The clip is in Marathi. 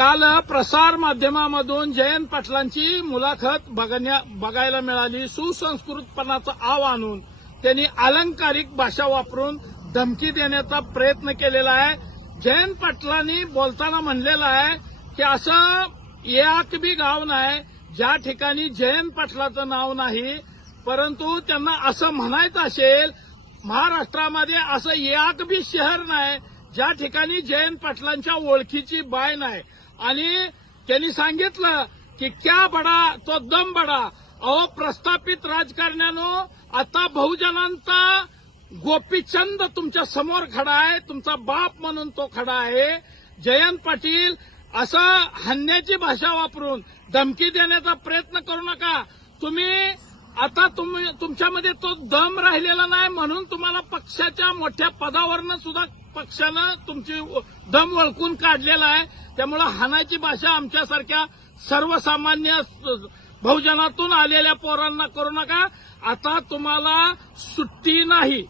काल प्रसार माध्यमामधून जयंत पाटलांची मुलाखत बघायला मिळाली. सुसंस्कृतपणाचं आव आणून त्यांनी अलंकारिक भाषा वापरून धमकी देण्याचा प्रयत्न केलेला आहे. जयंत पाटलांनी बोलताना म्हणलेलं आहे की असं एक बी गाव नाही ज्या ठिकाणी जयंत पाटलाचं नाव नाही, परंतु त्यांना असं म्हणायचं असेल महाराष्ट्रामध्ये असं एक बी शहर नाही ज्या ठिकाणी जयंत पाटलांच्या ओळखीची बाय नाही. आणि त्यांनी सांगितलं की क्या बडा तो दम बडा. अहो प्रस्थापित राजकारण्यानो, आता बहुजनांचा गोपीचंद तुमच्या समोर खडा आहे, तुमचा बाप म्हणून तो खडा आहे. जयंत पाटील असं हाणण्याची भाषा वापरून धमकी देण्याचा प्रयत्न करू नका. तुमच्यामध्ये तो दम राहिलेला नाही म्हणून तुम्हाला पक्षाच्या मोठ्या पदावरनं सुद्धा पक्षानं तुमची दम वळकून काढलेला आहे. त्यामुळे हाणाची भाषा आमच्यासारख्या सर्वसामान्य बहुजनातून आलेल्या पोरांना करू नका. आता तुम्हाला सुट्टी नाही.